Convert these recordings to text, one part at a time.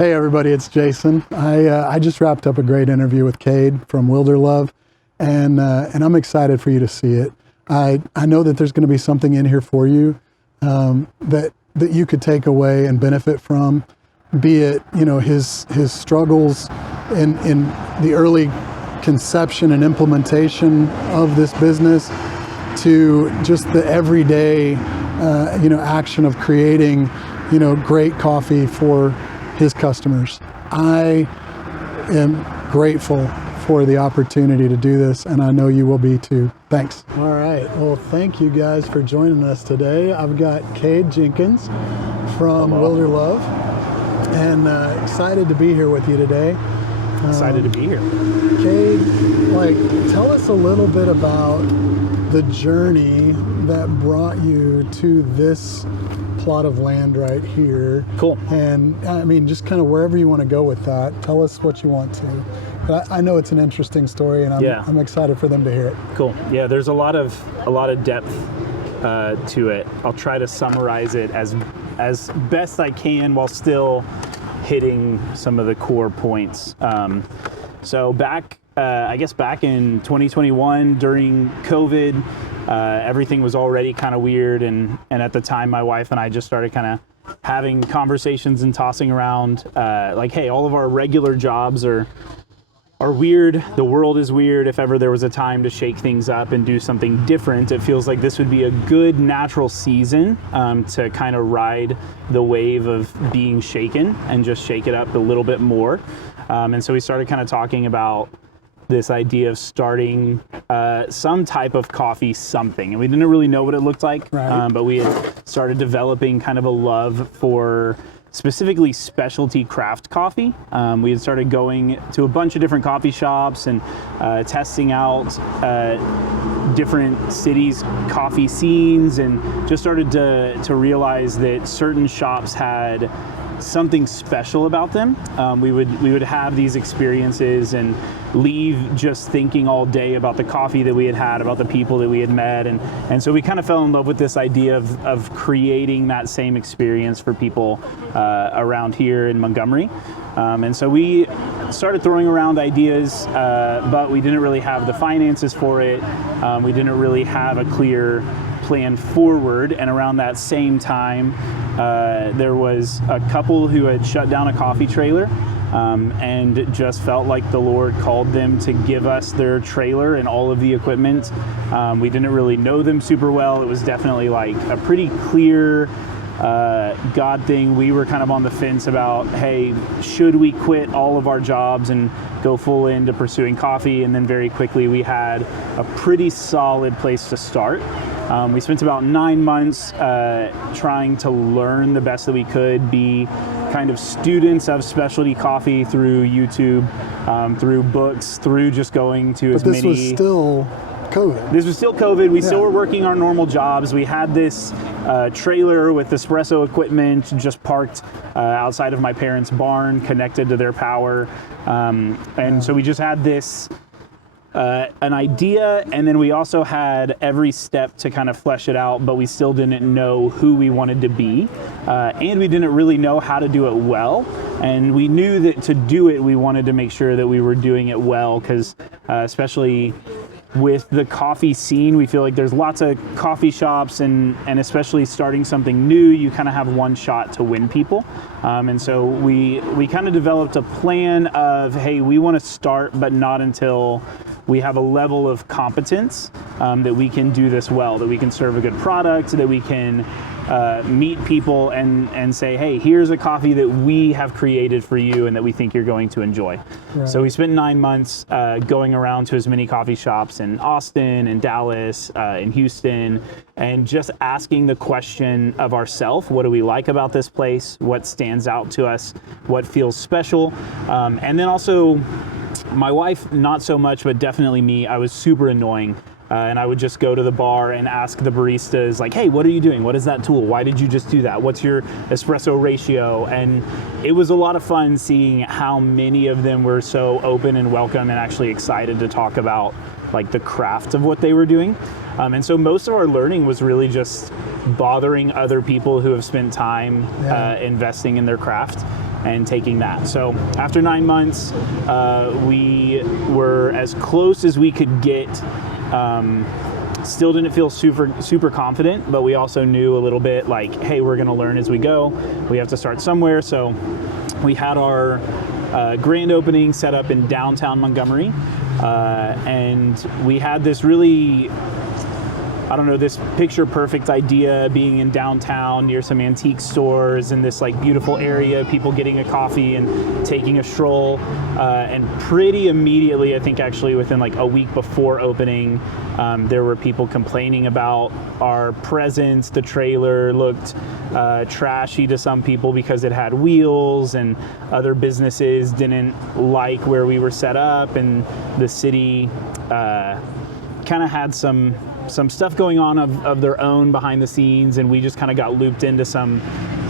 Hey everybody, it's Jason. I just wrapped up a great interview with Kade from Wilderlove, and I'm excited for you to see it. I know that there's going to be something in here for you that you could take away and benefit from, be it his struggles in the early conception and implementation of this business, to just the everyday action of creating great coffee for his customers. I am grateful for the opportunity to do this, and I know you will be too. Thanks. All right. Well, thank you guys for joining us today. I've got Kade Jenkins from Wilderlove, and excited to be here with you today. Excited to be here. Kade, tell us a little bit about the journey that brought you to this plot of land right here. Cool. And I mean, just kind of wherever you want to go with that. Tell us what you want to. But I know it's an interesting story, and I'm excited for them to hear it. Cool. Yeah, there's a lot of depth to it. I'll try to summarize it as best I can while still hitting some of the core points. So back in 2021 during COVID, everything was already kind of weird, and at the time my wife and I just started kind of having conversations and tossing around hey, all of our regular jobs are weird. The world is weird. If ever there was a time to shake things up and do something different, it feels like this would be a good natural season to kind of ride the wave of being shaken and just shake it up a little bit more. And so we started kind of talking about this idea of starting some type of coffee something. And we didn't really know what it looked like, right. But we had started developing kind of a love for specifically specialty craft coffee. We had started going to a bunch of different coffee shops and testing out different cities' coffee scenes, and just started to realize that certain shops had something special about them. We would have these experiences and leave just thinking all day about the coffee that we had, about the people that we had met, and so we kind of fell in love with this idea of creating that same experience for people around here in Montgomery. And so we started throwing around ideas, but we didn't really have the finances for it. We didn't really have a clear plan forward. And around that same time, there was a couple who had shut down a coffee trailer, and just felt like the Lord called them to give us their trailer and all of the equipment. We didn't really know them super well. It was definitely like a pretty clear God thing. We were kind of on the fence about, hey, should we quit all of our jobs and go full into pursuing coffee? And then very quickly we had a pretty solid place to start. We spent about 9 months trying to learn the best that we could, be kind of students of specialty coffee through YouTube, through books, through just going to as many... But this was still COVID. This was still COVID. We still were working our normal jobs. We had this trailer with espresso equipment just parked outside of my parents' barn, connected to their power. So we just had this an idea, and then we also had every step to kind of flesh it out, but we still didn't know who we wanted to be, and we didn't really know how to do it well. And we knew that to do it, we wanted to make sure that we were doing it well, because especially with the coffee scene, we feel like there's lots of coffee shops, and especially starting something new, you kind of have one shot to win people. And so we kind of developed a plan of, hey, we want to start, but not until we have a level of competence that we can do this well, that we can serve a good product, that we can meet people and say, hey, here's a coffee that we have created for you and that we think you're going to enjoy. Right. So we spent 9 months going around to as many coffee shops in Austin and Dallas, in Houston, and just asking the question of ourselves, what do we like about this place? What stands out to us? What feels special? And then also, my wife, not so much, but definitely me, I was super annoying. And I would just go to the bar and ask the baristas, like, hey, what are you doing? What is that tool? Why did you just do that? What's your espresso ratio? And it was a lot of fun seeing how many of them were so open and welcome and actually excited to talk about like the craft of what they were doing. And so most of our learning was really just bothering other people who have spent time investing in their craft. and taking that. So after 9 months, we were as close as we could get. Still didn't feel super confident, but we also knew a little bit like, hey, we're going to learn as we go. We have to start somewhere. So we had our grand opening set up in downtown Montgomery, and we had this really, I don't know, this picture perfect idea being in downtown near some antique stores in this like beautiful area, people getting a coffee and taking a stroll. And pretty immediately, I think actually within like a week before opening, there were people complaining about our presence. The trailer looked trashy to some people because it had wheels, and other businesses didn't like where we were set up, and the city kind of had some stuff going on of their own behind the scenes, and we just kind of got looped into some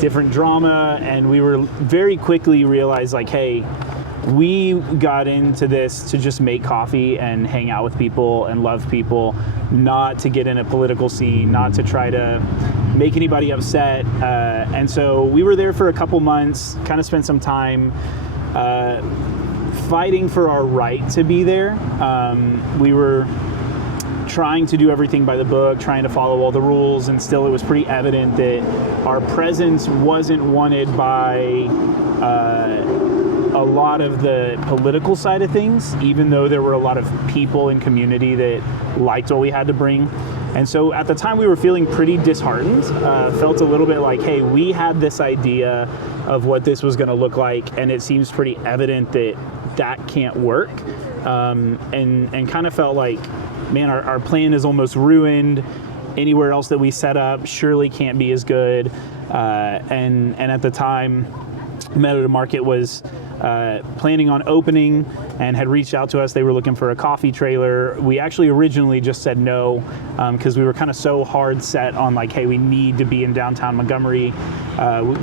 different drama, and we were very quickly realized like, hey, we got into this to just make coffee and hang out with people and love people, not to get in a political scene, not to try to make anybody upset. And so we were there for a couple months, kind of spent some time fighting for our right to be there. We were trying to do everything by the book, trying to follow all the rules, and still it was pretty evident that our presence wasn't wanted by a lot of the political side of things, even though there were a lot of people in community that liked what we had to bring. And so at the time we were feeling pretty disheartened, felt a little bit like, hey, we had this idea of what this was going to look like, and it seems pretty evident that that can't work. And kind of felt like, man, our plan is almost ruined. Anywhere else that we set up surely can't be as good. And at the time, Meadow to Market was planning on opening and had reached out to us. They were looking for a coffee trailer. We actually originally just said no because we were kind of so hard set on like, hey, we need to be in downtown Montgomery.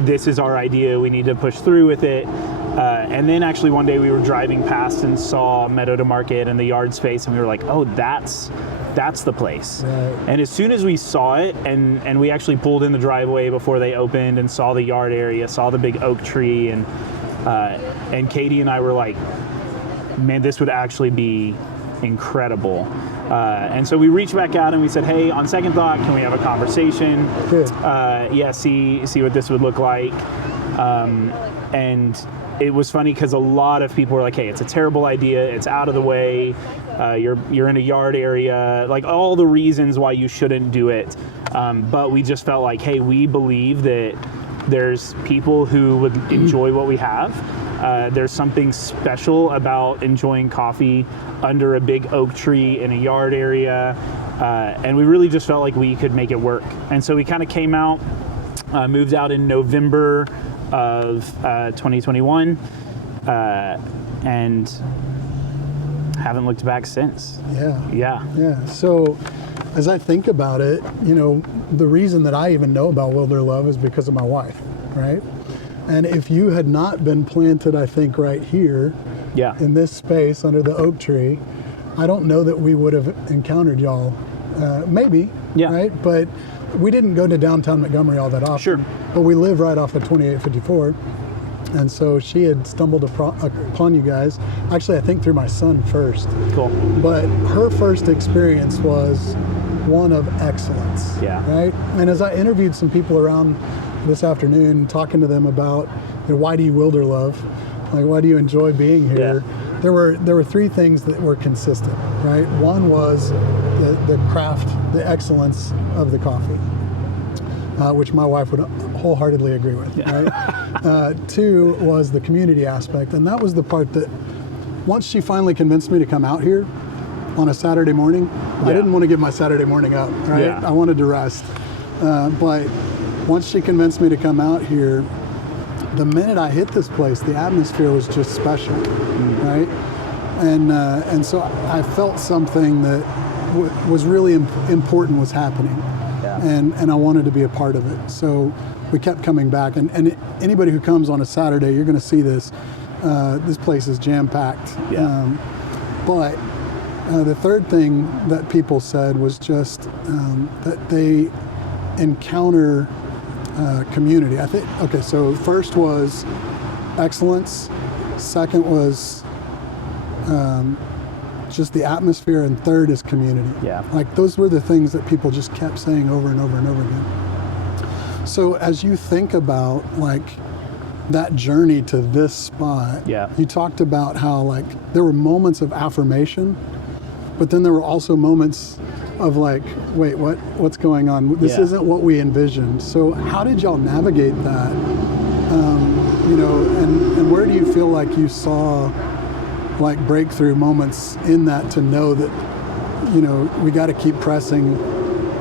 This is our idea. We need to push through with it. And then actually one day we were driving past and saw Meadow to Market and the yard space, and we were like, oh, that's the place. Right. And as soon as we saw it, and we actually pulled in the driveway before they opened and saw the yard area, saw the big oak tree, and Kade and I were like, man, this would actually be incredible. And so we reached back out and we said, hey, on second thought, can we have a conversation? Yeah, see what this would look like. And it was funny because a lot of people were like, hey, it's a terrible idea, it's out of the way, you're in a yard area, like all the reasons why you shouldn't do it. But we just felt like, hey, we believe that there's people who would enjoy what we have. There's something special about enjoying coffee under a big oak tree in a yard area. And we really just felt like we could make it work. And so we kind of came out, moved out in November of 2021, and haven't looked back since. Yeah. So as I think about it, you know, the reason that I even know about Wilderlove is because of my wife, right? And if you had not been planted, I think right here, in this space under the oak tree, I don't know that we would have encountered y'all. Maybe, right? But we didn't go to downtown Montgomery all that often. Sure. But we live right off of 2854. And so she had stumbled upon you guys, actually I think through my son first. Cool. But her first experience was one of excellence, right? And as I interviewed some people around this afternoon, talking to them about, you know, why do you Wilderlove? Like, why do you enjoy being here? There were three things that were consistent, right? One was the craft, the excellence of the coffee, which my wife would wholeheartedly agree with, right? Two was the community aspect, and that was the part that once she finally convinced me to come out here on a Saturday morning, I didn't want to give my Saturday morning up, right? I wanted to rest. But once she convinced me to come out here, the minute I hit this place, the atmosphere was just special, right? And so I felt something that was really important was happening, and I wanted to be a part of it. So we kept coming back, and anybody who comes on a Saturday, you're going to see this. This place is jam-packed. But the third thing that people said was just that they encounter community. I think, okay, so first was excellence. Second was just the atmosphere, and third is community. Yeah. Like those were the things that people just kept saying over and over and over again. So as you think about like that journey to this spot, Yeah. you talked about how like there were moments of affirmation, but then there were also moments of like, wait, what's going on? This Yeah. isn't what we envisioned. So how did y'all navigate that? And where do you feel like you saw like breakthrough moments in that to know that, we got to keep pressing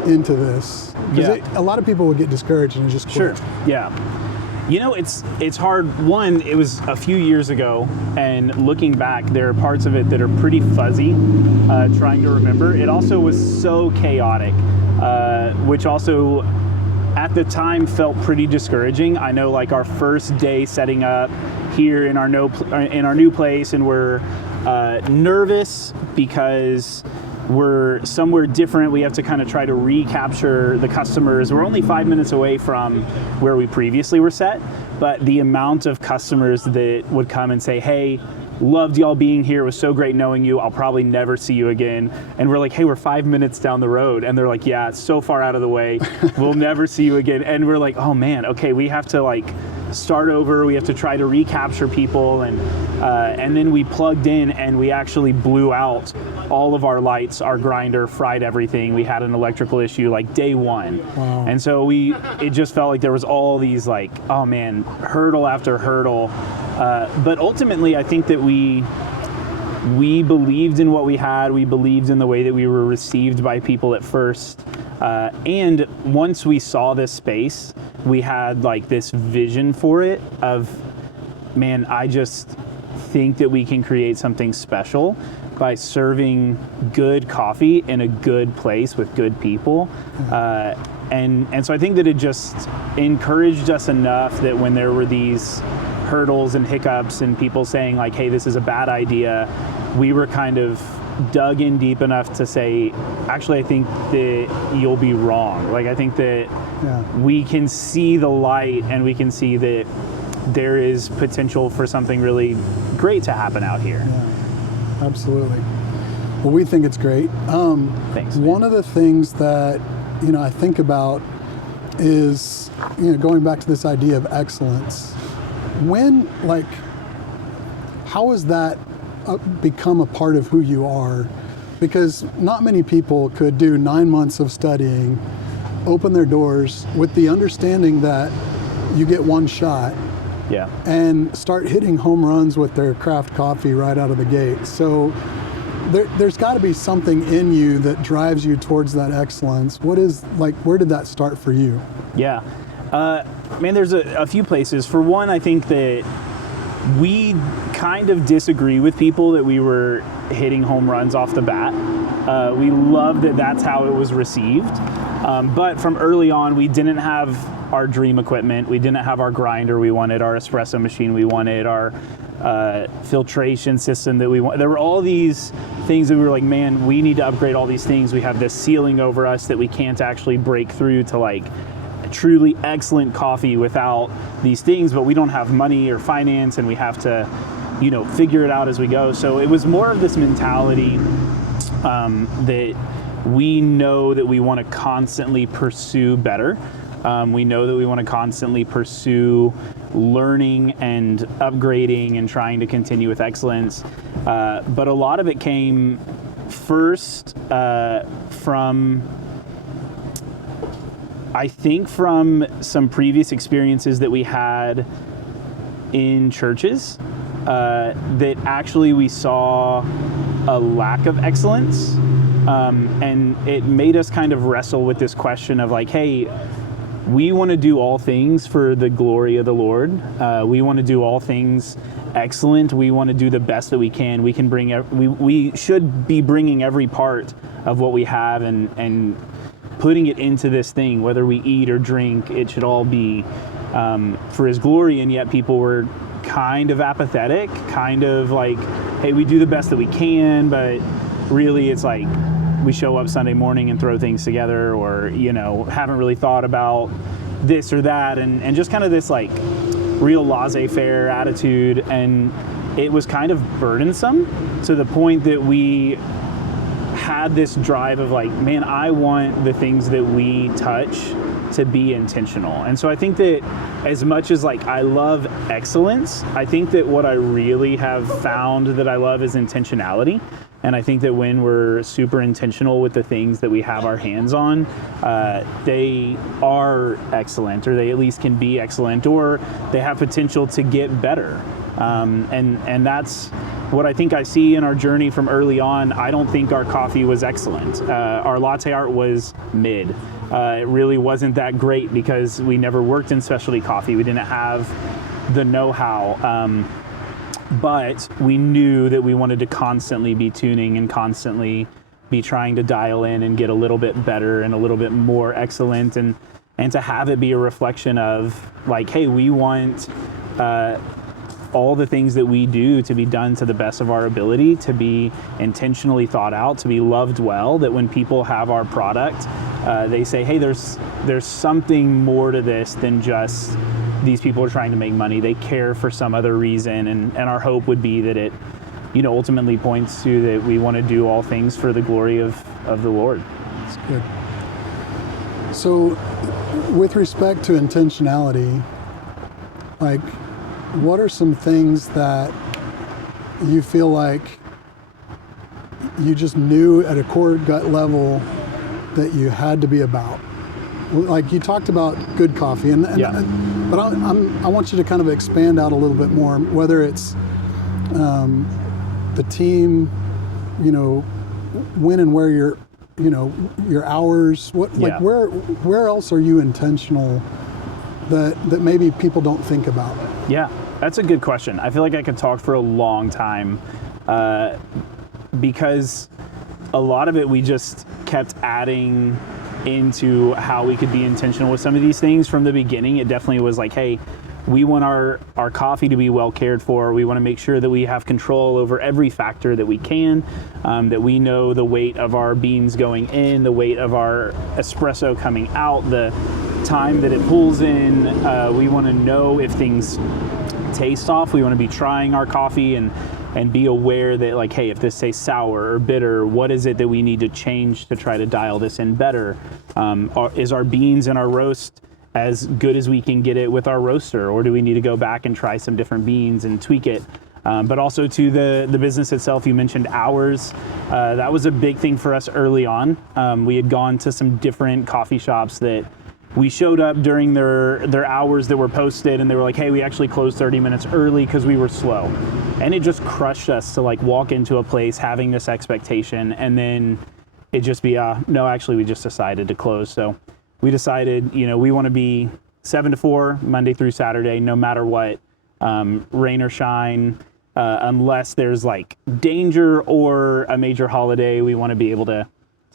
into this? Because a lot of people would get discouraged and just quit. Sure. Yeah. It's hard. One, it was a few years ago, and looking back, there are parts of it that are pretty fuzzy, trying to remember. It also was so chaotic, which also at the time felt pretty discouraging. I know like our first day setting up here in our new place, and we're nervous because we're somewhere different. We have to kind of try to recapture the customers. We're only 5 minutes away from where we previously were set, but the amount of customers that would come and say, hey, loved y'all being here, it was so great knowing you, I'll probably never see you again. And we're like, hey, we're 5 minutes down the road. And they're like, yeah, it's so far out of the way, we'll never see you again. And we're like, oh man, okay, we have to like start over. We have to try to recapture people. And then we plugged in and we actually blew out all of our lights. Our grinder fried everything. We had an electrical issue like day one. Wow. And so it just felt like there was all these like, oh man, hurdle after hurdle. But ultimately, I think that we believed in what we had. We believed in the way that we were received by people at first. And once we saw this space, we had like this vision for it of, man, I just think that we can create something special by serving good coffee in a good place with good people. And so I think that it just encouraged us enough that when there were these hurdles and hiccups and people saying like, hey, this is a bad idea, we were kind of dug in deep enough to say, actually, I think that you'll be wrong. Like, I think that we can see the light and we can see that there is potential for something really great to happen out here. Yeah, absolutely. Well, we think it's great. Thanks. One of the things that, I think about is, going back to this idea of excellence. How has that become a part of who you are? Because not many people could do 9 months of studying, open their doors with the understanding that you get one shot, and start hitting home runs with their craft coffee right out of the gate. So there's got to be something in you that drives you towards that excellence. Where did that start for you? Yeah. Man, there's a few places. For one, I think that we kind of disagree with people that we were hitting home runs off the bat. We love that that's how it was received. But from early on, we didn't have our dream equipment. We didn't have our grinder. We wanted our espresso machine. We wanted our filtration system that we want. There were all these things that we were like, man, we need to upgrade all these things. We have this ceiling over us that we can't actually break through to like truly excellent coffee without these things, but we don't have money or finance, and we have to, figure it out as we go. So it was more of this mentality that we know that we want to constantly pursue better. We know that we want to constantly pursue learning and upgrading and trying to continue with excellence. But a lot of it came first from some previous experiences that we had in churches, that actually we saw a lack of excellence. And it made us kind of wrestle with this question of like, hey, we want to do all things for the glory of the Lord. We want to do all things excellent. We want to do the best that we can. We should be bringing every part of what we have and putting it into this thing, whether we eat or drink. It should all be for His glory. And yet people were kind of apathetic, kind of like, hey, we do the best that we can, but really it's like we show up Sunday morning and throw things together, or haven't really thought about this or that, and just kind of this like real laissez-faire attitude, and it was kind of burdensome to the point that we had this drive of like, man, I want the things that we touch to be intentional. And so I think that as much as like I love excellence, I think that what I really have found that I love is intentionality. And I think that when we're super intentional with the things that we have our hands on, they are excellent, or they at least can be excellent, or they have potential to get better. And that's what I think I see in our journey from early on. I don't think our coffee was excellent. Our latte art was mid. It really wasn't that great because we never worked in specialty coffee. We didn't have the know-how. But we knew that we wanted to constantly be tuning and constantly be trying to dial in and get a little bit better and a little bit more excellent, and to have it be a reflection of like, hey, we want all the things that we do to be done to the best of our ability, to be intentionally thought out, to be loved well, that when people have our product, they say, hey, there's something more to this than just these people are trying to make money. They care for some other reason, and our hope would be that it, ultimately points to that we want to do all things for the glory of the Lord. That's good. So, with respect to intentionality, like, what are some things that you feel like you just knew at a core gut level that you had to be about? Like you talked about good coffee, but I want you to kind of expand out a little bit more, whether it's the team, when and where your hours, where else are you intentional that maybe people don't think about? Yeah, that's a good question. I feel like I could talk for a long time because a lot of it we just kept adding into how we could be intentional with some of these things from the beginning. It definitely was like, hey, we want our coffee to be well cared for. We want to make sure that we have control over every factor that we can, that we know the weight of our beans going in, the weight of our espresso coming out, the time that it pulls in. We want to know if things taste off. We want to be trying our coffee and be aware that like, hey, if this tastes sour or bitter, what is it that we need to change to try to dial this in better? Is our beans and our roast as good as we can get it with our roaster, or do we need to go back and try some different beans and tweak it? But also to the business itself, you mentioned hours. That was a big thing for us early on. We had gone to some different coffee shops that we showed up during their hours that were posted, and they were like, hey, we actually closed 30 minutes early because we were slow. And it just crushed us to like walk into a place having this expectation, and then it just be, no, actually we just decided to close. So we decided, we want to be 7 to 4, Monday through Saturday, no matter what, rain or shine, unless there's like danger or a major holiday, we want to be able to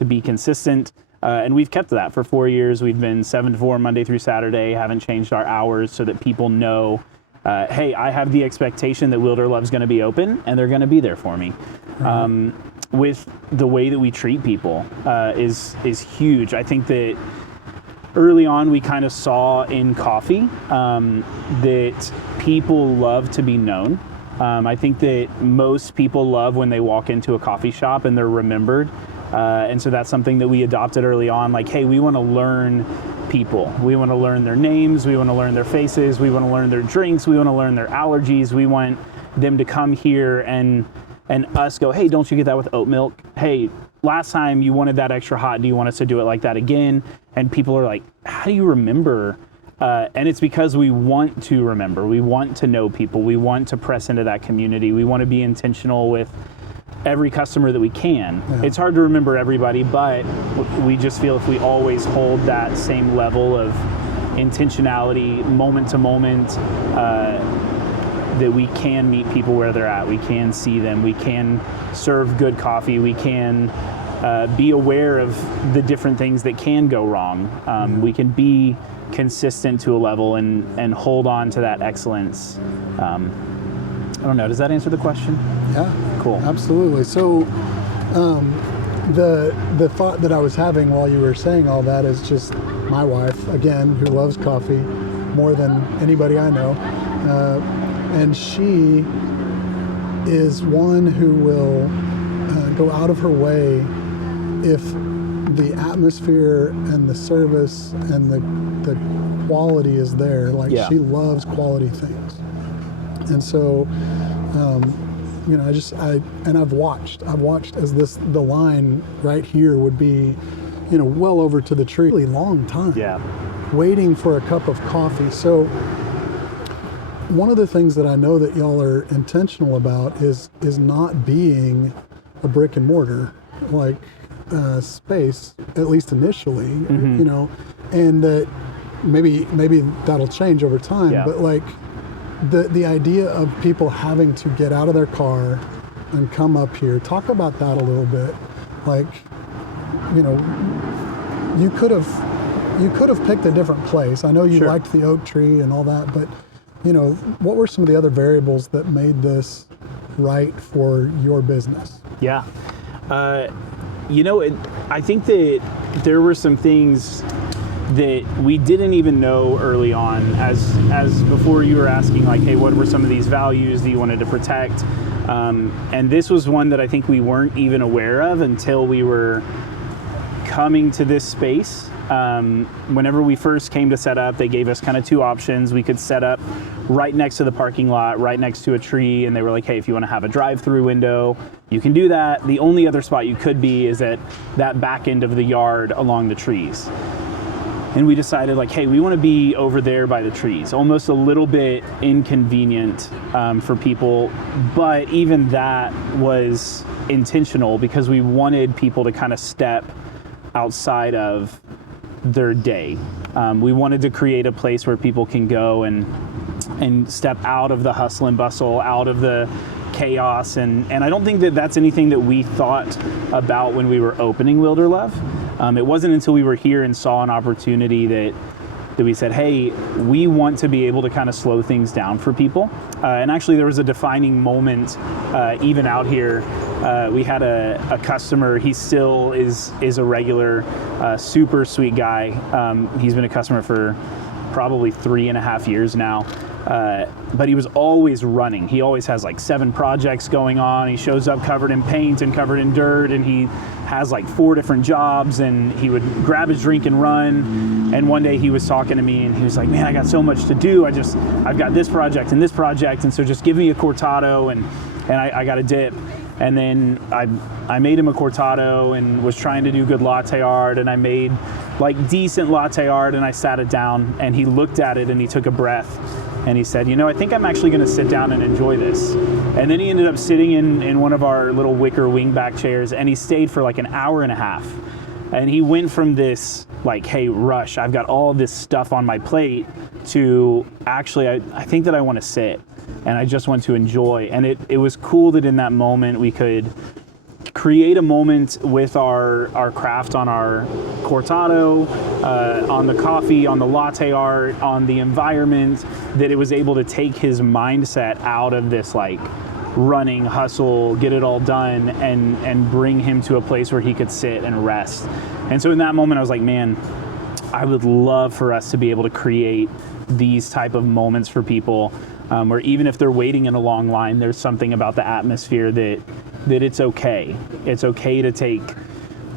be consistent. And we've kept that for 4 years. We've been 7 to 4, Monday through Saturday, haven't changed our hours so that people know, hey, I have the expectation that Wilderlove's going to be open and they're going to be there for me. With the way that we treat people is huge. I think that early on we kind of saw in coffee that people love to be known. I think that most people love when they walk into a coffee shop and they're remembered. And so that's something that we adopted early on. Like, hey, we want to learn people. We want to learn their names. We want to learn their faces. We want to learn their drinks. We want to learn their allergies. We want them to come here and us go, hey, don't you get that with oat milk? Hey, last time you wanted that extra hot. Do you want us to do it like that again? And people are like, how do you remember? And it's because we want to remember. We want to know people. We want to press into that community. We want to be intentional with every customer that we can. Yeah. It's hard to remember everybody, but we just feel if we always hold that same level of intentionality, moment to moment, that we can meet people where they're at. We can see them. We can serve good coffee. We can be aware of the different things that can go wrong. We can be consistent to a level and hold on to that excellence. I don't know. Does that answer the question? Yeah. Cool. Absolutely. So the thought that I was having while you were saying all that is just my wife, again, who loves coffee more than anybody I know. and she is one who will go out of her way if the atmosphere and the service and the quality is there. Like, Yeah. she loves quality things. And so, you know, I've watched as the line right here would be, you know, well over to the tree, really long time. Yeah. Waiting for a cup of coffee. So one of the things that I know that y'all are intentional about is not being a brick and mortar like space, at least initially, you know, and that maybe that'll change over time. Yeah. But like the idea of people having to get out of their car and come up here, talk about that a little bit. Like, you know, you could have picked a different place. I know you Sure. liked the oak tree and all that, but you know, what were some of the other variables that made this right for your business? Yeah. You know, I think that there were some things that we didn't even know early on, as before you were asking, like, hey, what were some of these values that you wanted to protect? And this was one that I think we weren't even aware of until we were coming to this space. Whenever we first came to set up, they gave us kind of two options. We could set up right next to the parking lot, right next to a tree, and they were like, hey, if you want to have a drive-through window, you can do that. The only other spot you could be is at that back end of the yard along the trees. And we decided, like, hey, we want to be over there by the trees, almost a little bit inconvenient for people. But even that was intentional because we wanted people to kind of step outside of their day. We wanted to create a place where people can go and step out of the hustle and bustle, out of the chaos. And I don't think that that's anything that we thought about when we were opening Wilderlove. It wasn't until we were here and saw an opportunity that we said, hey, we want to be able to kind of slow things down for people. And actually there was a defining moment even out here. We had a customer, he still is a regular, super sweet guy. He's been a customer for probably 3.5 years now. But he was always running. He always has like 7 projects going on. He shows up covered in paint and covered in dirt, and he has like 4 different jobs, and he would grab his drink and run. And one day he was talking to me and he was like, man, I got so much to do. I've got this project and this project. And so just give me a cortado and I got a dip. And then I made him a cortado and was trying to do good latte art, and I made like decent latte art, and I sat it down and he looked at it and he took a breath and he said, you know, I think I'm actually going to sit down and enjoy this. And then he ended up sitting in one of our little wicker wingback chairs, and he stayed for like an hour and a half. And he went from this like, hey, rush, I've got all this stuff on my plate, to actually, I think that I want to sit and I just want to enjoy. And it was cool that in that moment we could create a moment with our craft on our cortado, on the coffee, on the latte art, on the environment, that it was able to take his mindset out of this like running, hustle, get it all done, and bring him to a place where he could sit and rest. And so in that moment I was like, man, I would love for us to be able to create these type of moments for people, where even if they're waiting in a long line, there's something about the atmosphere that it's okay. It's okay to take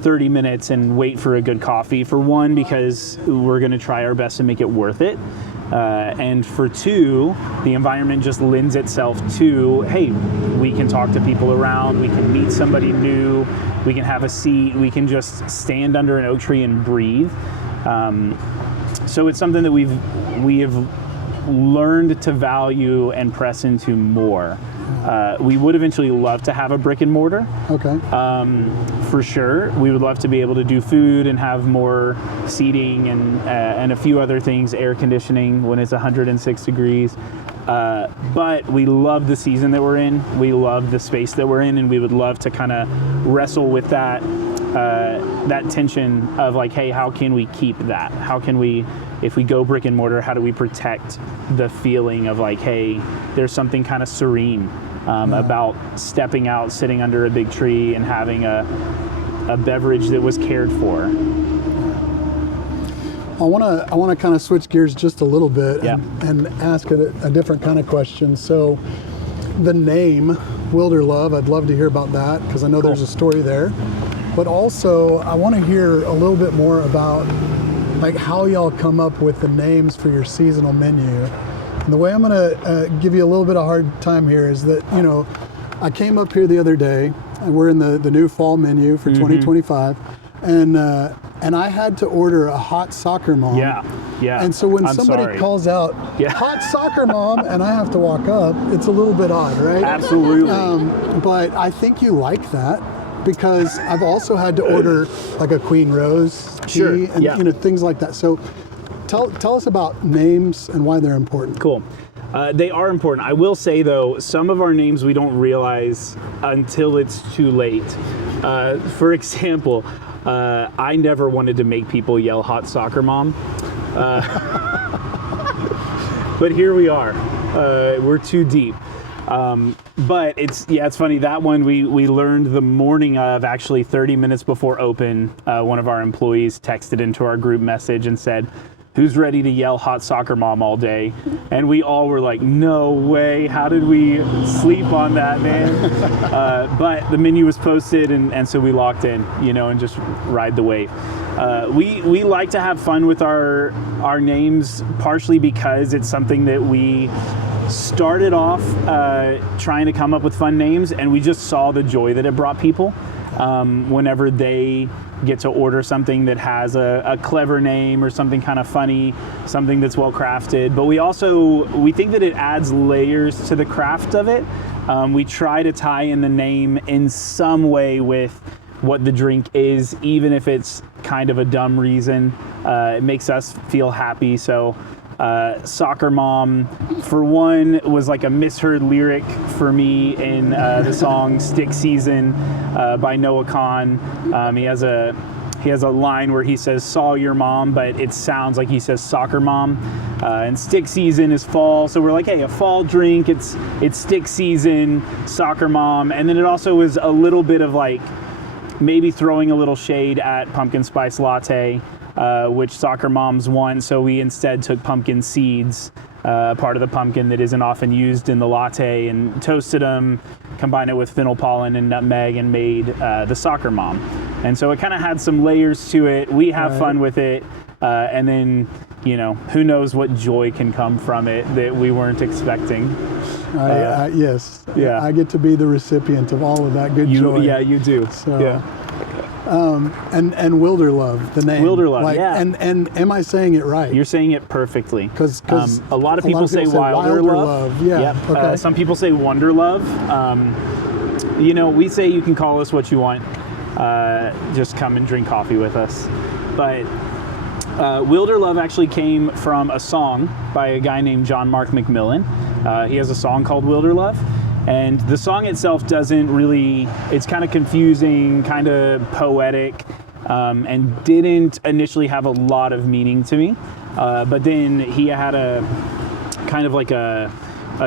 30 minutes and wait for a good coffee, for one, because we're going to try our best to make it worth it. And for two, the environment just lends itself to, hey, we can talk to people around, we can meet somebody new, we can have a seat, we can just stand under an oak tree and breathe. So it's something that we have learned to value and press into more. We would eventually love to have a brick and mortar. Okay. For sure. We would love to be able to do food and have more seating and a few other things, air conditioning when it's 106 degrees. But we love the season that we're in. We love the space that we're in, and we would love to kind of wrestle with that tension of like, hey, how can we keep that? How can we, if we go brick and mortar, how do we protect the feeling of like, hey, there's something kind of serene about stepping out, sitting under a big tree and having a beverage that was cared for. I wanna kind of switch gears just a little bit Yeah. and ask a different kind of question. So, the name Wilderlove, I'd love to hear about that because I know there's a story there. But also, I want to hear a little bit more about like how y'all come up with the names for your seasonal menu. And the way I'm gonna give you a little bit of hard time here is that, you know, I came up here the other day and we're in the new fall menu for 2025, and I had to order a hot soccer mom. Yeah. And so when I'm somebody sorry. calls out hot soccer mom and I have to walk up, it's a little bit odd, right? Absolutely. But I think you like that because I've also had to order like a Queen Rose tea and you know, things like that. So tell us about names and why they're important. Cool. They are important. I will say though, some of our names we don't realize until it's too late. For example, I never wanted to make people yell hot soccer mom. But here we are. We're too deep. But it's funny. That one we learned the morning of, actually 30 minutes before open. One of our employees texted into our group message and said, "Who's ready to yell hot soccer mom all day?" And we all were like, "No way, how did we sleep on that, man?" But the menu was posted and so we locked in, you know, and just ride the wave. We like to have fun with our names, partially because it's something that we started off trying to come up with fun names, and we just saw the joy that it brought people whenever they get to order something that has a clever name or something kind of funny, something that's well crafted. But we think that it adds layers to the craft of it. We try to tie in the name in some way with what the drink is, even if it's kind of a dumb reason. It makes us feel happy. So Soccer Mom, for one, was like a misheard lyric for me in the song Stick Season by Noah Kahn. He has a line where he says "saw your mom," but it sounds like he says "soccer mom." And Stick Season is fall, so we're like, hey, a fall drink. It's Stick Season, Soccer Mom, and then it also is a little bit of like maybe throwing a little shade at pumpkin spice latte, which soccer moms want. So we instead took pumpkin seeds, part of the pumpkin that isn't often used in the latte, and toasted them, combined it with fennel pollen and nutmeg, and made the soccer mom. And so it kind of had some layers to it. We have fun with it. And then, you know, who knows what joy can come from it that we weren't expecting. Yes. Yeah. I get to be the recipient of all of that good joy. Yeah, you do. So, yeah. And Wilderlove, the name. Wilderlove, like, yeah. And am I saying it right? You're saying it perfectly. Because a lot of people say Wilderlove. Yeah. Yep. Okay. Some people say Wonderlove. You know, we say you can call us what you want. Just come and drink coffee with us. But Wilderlove actually came from a song by a guy named John Mark McMillan. He has a song called Wilderlove. And the song itself doesn't really, it's kind of confusing, kind of poetic, and didn't initially have a lot of meaning to me. But then he had a kind of like a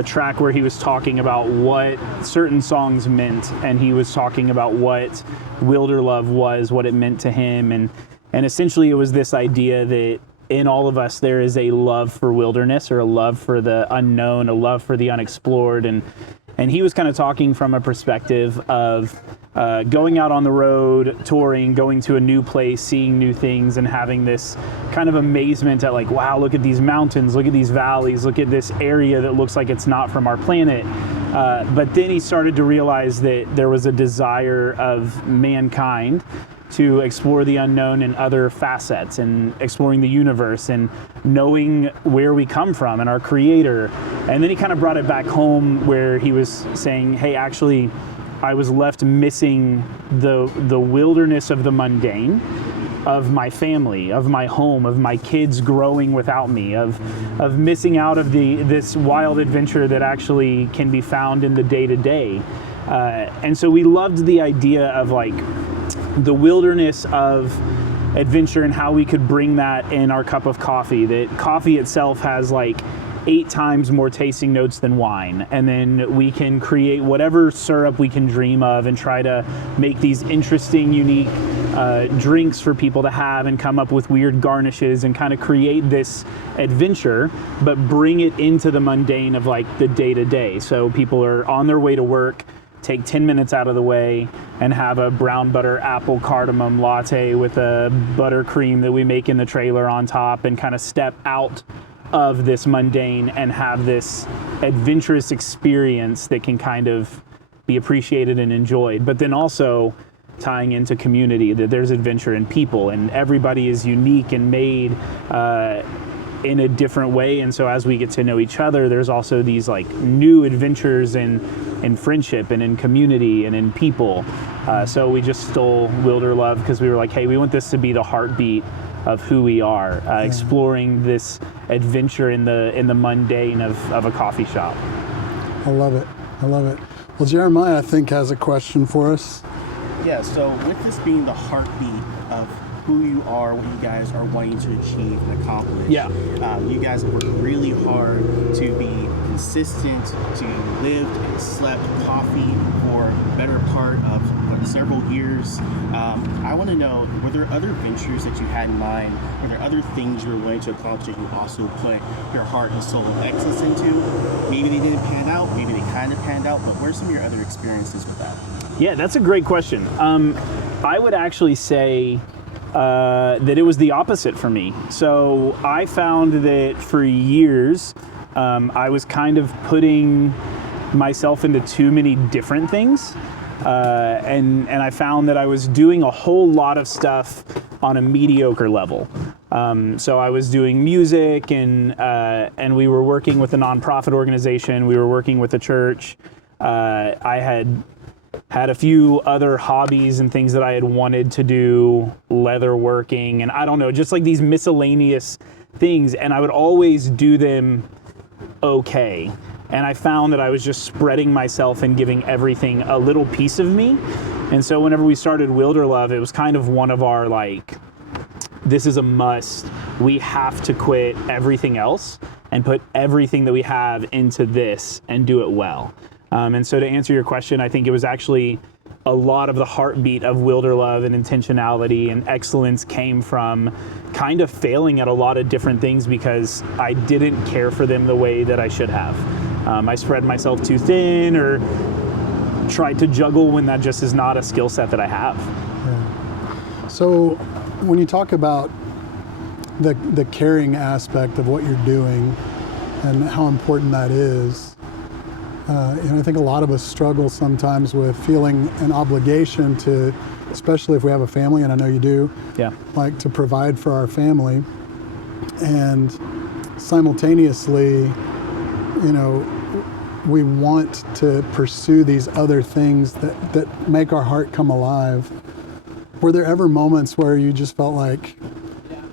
track where he was talking about what certain songs meant, and he was talking about what Wilderlove was, what it meant to him, and essentially it was this idea that in all of us there is a love for wilderness, or a love for the unknown, a love for the unexplored, and he was kind of talking from a perspective of going out on the road, touring, going to a new place, seeing new things, and having this kind of amazement at like, wow, look at these mountains, look at these valleys, look at this area that looks like it's not from our planet. But then he started to realize that there was a desire of mankind to explore the unknown in other facets, and exploring the universe and knowing where we come from and our creator. And then he kind of brought it back home where he was saying, hey, actually, I was left missing the wilderness of the mundane, of my family, of my home, of my kids growing without me, of missing out of this wild adventure that actually can be found in the day-to-day. And so we loved the idea of like the wilderness of adventure and how we could bring that in our cup of coffee. That coffee itself has like 8 times more tasting notes than wine, and then we can create whatever syrup we can dream of and try to make these interesting, unique drinks for people to have and come up with weird garnishes and kind of create this adventure, but bring it into the mundane of like the day-to-day. So people are on their way to work, take 10 minutes out of the way and have a brown butter apple cardamom latte with a buttercream that we make in the trailer on top, and kind of step out of this mundane and have this adventurous experience that can kind of be appreciated and enjoyed, but then also tying into community, that there's adventure in people and everybody is unique and made in a different way. And so as we get to know each other, there's also these like new adventures in friendship and in community and in people. So we just stole Wilderlove because we were like, hey, we want this to be the heartbeat of who we are, exploring this adventure in the mundane of a coffee shop. I love it. I love it. Well, Jeremiah, I think, has a question for us. Yeah, so with this being the heartbeat of who you are, what you guys are wanting to achieve and accomplish, you guys have worked really hard to be consistent, to live and slept coffee for the better part of several years. I want to know, were there other ventures that you had in mind? Were there other things you were wanting to accomplish that you also put your heart and soul and excellence into? Maybe they didn't pan out, maybe they kind of panned out, but what are some of your other experiences with that? Yeah, that's a great question. I would actually say that it was the opposite for me. So I found that for years, I was kind of putting myself into too many different things. And I found that I was doing a whole lot of stuff on a mediocre level. So I was doing music, and we were working with a nonprofit organization. We were working with a church. I had a few other hobbies and things that I had wanted to do, leather working, and I don't know, just like these miscellaneous things. And I would always do them okay. And I found that I was just spreading myself and giving everything a little piece of me. And so whenever we started Wilderlove, it was kind of one of our like, this is a must. We have to quit everything else and put everything that we have into this and do it well. And so to answer your question, I think it was actually a lot of the heartbeat of Wilderlove and intentionality and excellence came from kind of failing at a lot of different things because I didn't care for them the way that I should have. I spread myself too thin or tried to juggle when that just is not a skill set that I have. Yeah. So when you talk about the caring aspect of what you're doing and how important that is, I think a lot of us struggle sometimes with feeling an obligation to, especially if we have a family, and I know you do, like to provide for our family. And simultaneously, we want to pursue these other things that make our heart come alive. Were there ever moments where you just felt like,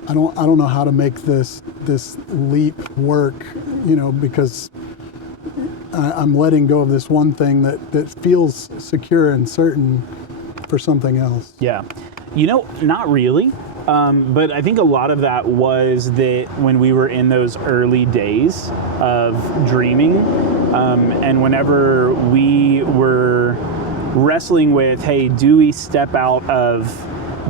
I don't know how to make this leap work, because I'm letting go of this one thing that feels secure and certain for something else? Yeah. Not really. But I think a lot of that was that when we were in those early days of dreaming, and whenever we were wrestling with, hey, do we step out of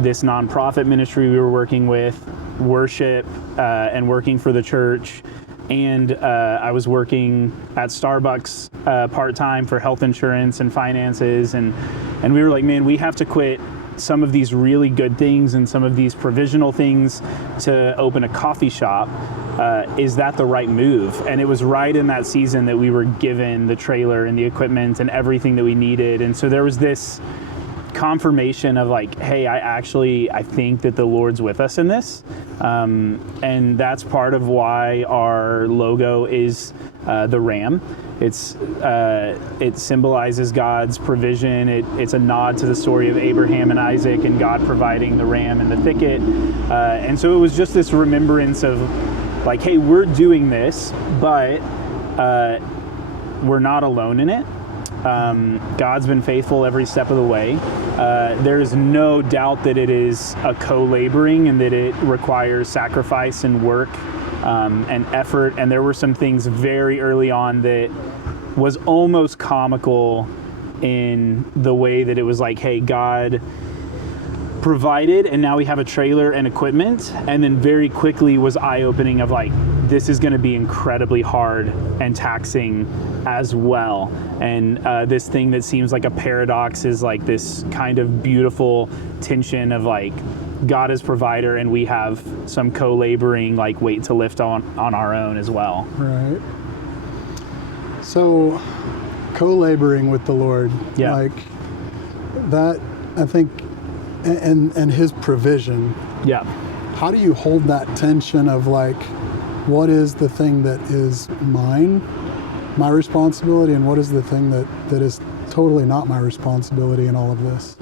this nonprofit ministry we were working with, worship, and working for the church, and I was working at Starbucks part-time for health insurance and finances, and we were like, man, we have to quit some of these really good things and some of these provisional things to open a coffee shop. Is that the right move? And it was right in that season that we were given the trailer and the equipment and everything that we needed. And so there was this confirmation of like, hey, I think that the Lord's with us in this. And that's part of why our logo is the ram. It symbolizes God's provision. It's a nod to the story of Abraham and Isaac and God providing the ram in the thicket. And so it was just this remembrance of like, hey, we're doing this, but we're not alone in it. God's been faithful every step of the way. There is no doubt that it is a co-laboring and that it requires sacrifice and work and effort. And there were some things very early on that was almost comical in the way that it was like, hey, God provided, and now we have a trailer and equipment, and then very quickly was eye-opening of like, this is going to be incredibly hard and taxing as well. And this thing that seems like a paradox is like this kind of beautiful tension of like, God is provider and we have some co-laboring like weight to lift on our own as well. Right. So co-laboring with the Lord, like that, I think, and his provision. Yeah. How do you hold that tension of like, what is the thing that is mine, my responsibility, and what is the thing that is totally not my responsibility in all of this?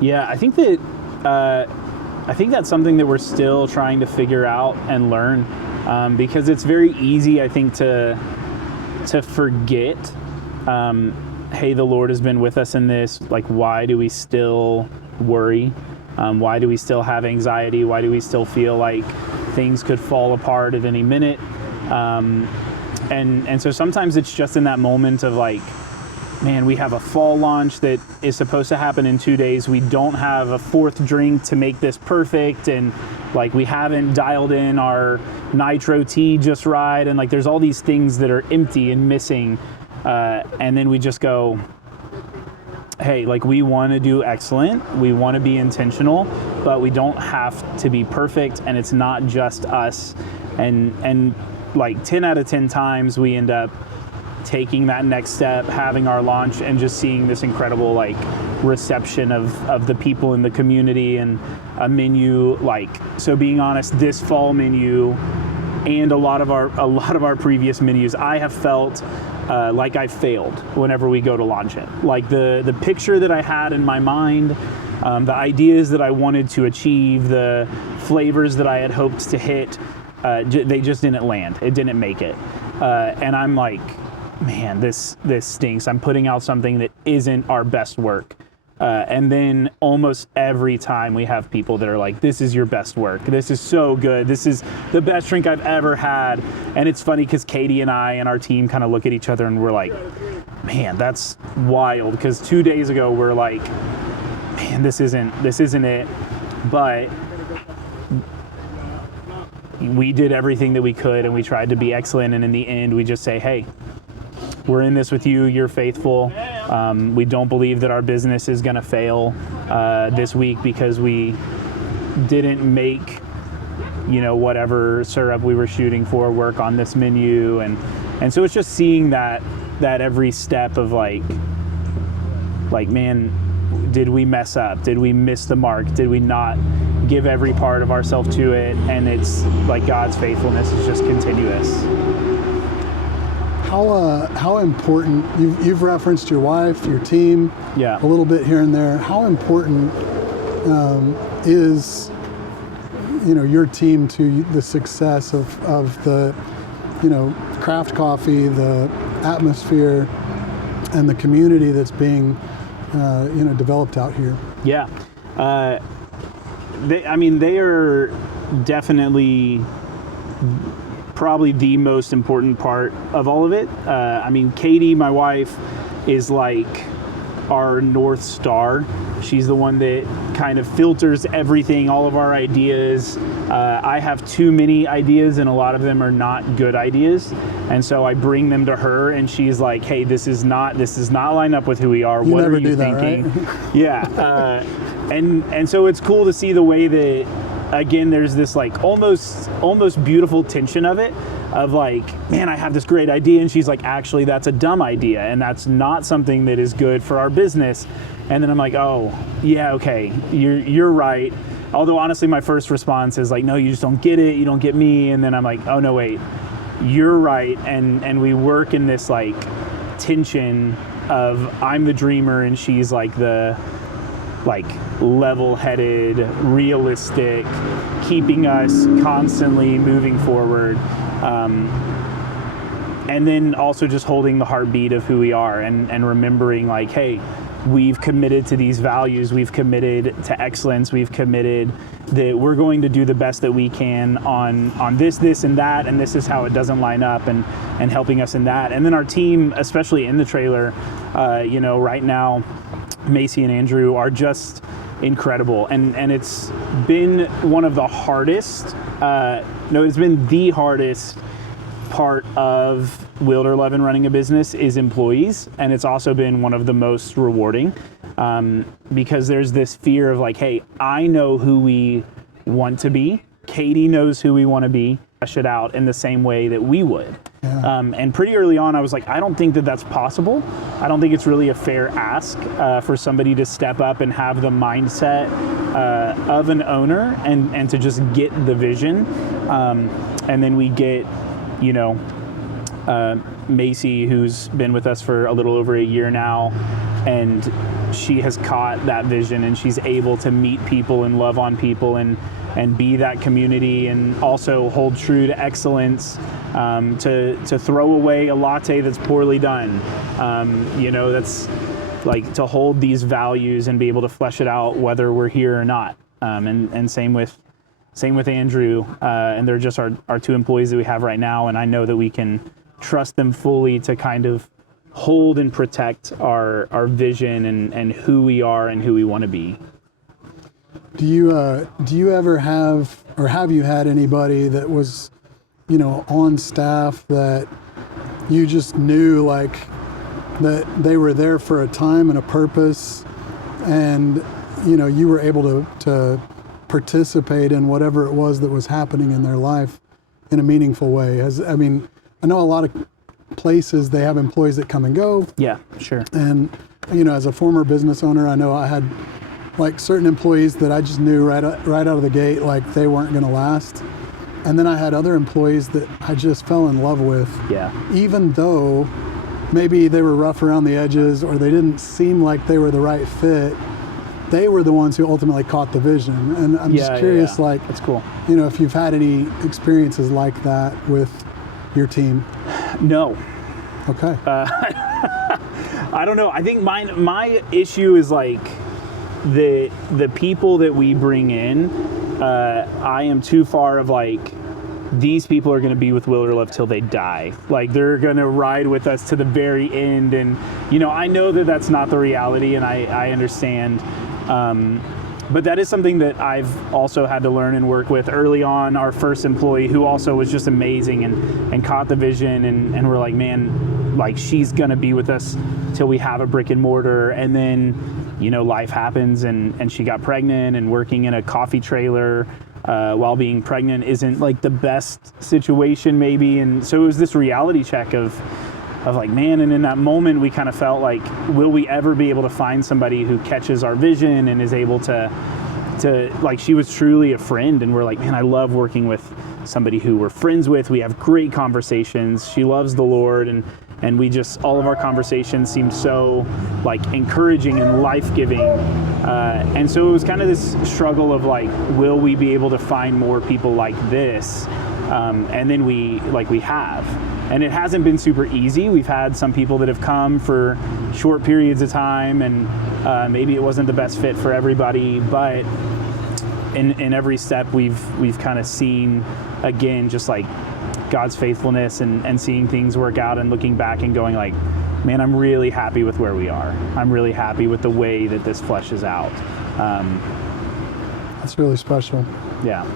Yeah, I think that's something that we're still trying to figure out and learn, because it's very easy, I think, to forget, hey, the Lord has been with us in this. Like, why do we still worry? Why do we still have anxiety? Why do we still feel like things could fall apart at any minute? And so sometimes it's just in that moment of like, man, we have a fall launch that is supposed to happen in 2 days. We don't have a fourth drink to make this perfect. And like, we haven't dialed in our nitro tea just right. And like, there's all these things that are empty and missing. And then we just go, hey, like, we want to do excellent. We want to be intentional, but we don't have to be perfect. And it's not just us. And like 10 out of 10 times we end up taking that next step, having our launch, and just seeing this incredible like reception of the people in the community, and a menu like, so being honest, this fall menu and a lot of our previous menus, I have felt like I failed whenever we go to launch it. Like the picture that I had in my mind, the ideas that I wanted to achieve, the flavors that I had hoped to hit, they just didn't land. It didn't make it. And I'm like, man, this stinks. I'm putting out something that isn't our best work. And then almost every time we have people that are like, this is your best work. This is so good. This is the best drink I've ever had. And it's funny because Katie and I and our team kind of look at each other and we're like, man, that's wild. Because 2 days ago, we're like, man, this isn't it. But we did everything that we could and we tried to be excellent. And in the end, we just say, hey, we're in this with you. You're faithful. We don't believe that our business is going to fail this week because we didn't make, whatever syrup we were shooting for work on this menu. And so it's just seeing that every step of like, man, did we mess up? Did we miss the mark? Did we not give every part of ourselves to it? And it's like God's faithfulness is just continuous. How important, you've referenced your wife, your team, a little bit here and there. How important is, your team to the success of the, craft coffee, the atmosphere, and the community that's being, developed out here? Yeah. They are definitely probably the most important part of all of it. Katie, my wife, is like our North Star. She's the one that kind of filters everything, all of our ideas. I have too many ideas and a lot of them are not good ideas. And so I bring them to her and she's like, hey, this is not line up with who we are. What are you thinking? Right? Yeah. And so it's cool to see the way that, again, there's this like almost beautiful tension of it, of like, man, I have this great idea, and she's like, actually, that's a dumb idea, and that's not something that is good for our business. And then I'm like, oh, yeah, okay, you're right. Although honestly, my first response is like, no, you just don't get it, you don't get me. And then I'm like, oh no, wait, you're right. And we work in this like tension of I'm the dreamer and she's like the like level-headed, realistic, keeping us constantly moving forward. And then also just holding the heartbeat of who we are and remembering like, hey, we've committed to these values, we've committed to excellence, we've committed that we're going to do the best that we can on this and that, and this is how it doesn't line up, and helping us in that. And then our team, especially in the trailer, right now, Macy and Andrew are just incredible. And it's been one of the hardest, it's been the hardest part of Wilderlove and running a business is employees. And it's also been one of the most rewarding, because there's this fear of like, hey, I know who we want to be. Kade knows who we want to be. Flesh it out in the same way that we would. Yeah. And pretty early on, I was like, I don't think that that's possible. I don't think it's really a fair ask for somebody to step up and have the mindset of an owner and to just get the vision. And then we get, Macy, who's been with us for a little over a year now, and she has caught that vision, and she's able to meet people and love on people and be that community, and also hold true to excellence, to throw away a latte that's poorly done. That's like to hold these values and be able to flesh it out whether we're here or not. And same with Andrew, and they're just our two employees that we have right now, and I know that we can trust them fully to kind of hold and protect our vision and who we are and who we want to be. Do you ever have, or have you had anybody that was, on staff that you just knew like that they were there for a time and a purpose, and you were able to participate in whatever it was that was happening in their life in a meaningful way? I know a lot of places they have employees that come and go. Yeah, sure. And as a former business owner, I know I had like certain employees that I just knew right out of the gate, like they weren't going to last. And then I had other employees that I just fell in love with. Yeah. Even though maybe they were rough around the edges or they didn't seem like they were the right fit, they were the ones who ultimately caught the vision. And I'm just curious, like, that's cool. If you've had any experiences like that with your team. No. Okay. I don't know. I think my issue is like the people that we bring in. I am too far of like, these people are going to be with Wilderlove till they die. Like they're going to ride with us to the very end. And, I know that that's not the reality, and I understand. But that is something that I've also had to learn and work with early on. Our first employee, who also was just amazing and caught the vision, and we're like, man, like she's going to be with us till we have a brick and mortar. And then, life happens, and she got pregnant, and working in a coffee trailer while being pregnant isn't like the best situation maybe. And so it was this reality check of like, man, and in that moment we kind of felt like, will we ever be able to find somebody who catches our vision and is able to like, she was truly a friend, and we're like, man, I love working with somebody who we're friends with. We have great conversations. She loves the Lord, and we just, all of our conversations seemed so like encouraging and life-giving. And so it was kind of this struggle of like, will we be able to find more people like this? And then we have. And it hasn't been super easy. We've had some people that have come for short periods of time, and maybe it wasn't the best fit for everybody, but in every step we've kind of seen, again, just like God's faithfulness and seeing things work out, and looking back and going like, man, I'm really happy with where we are. I'm really happy with the way that this fleshes out. That's really special. Yeah.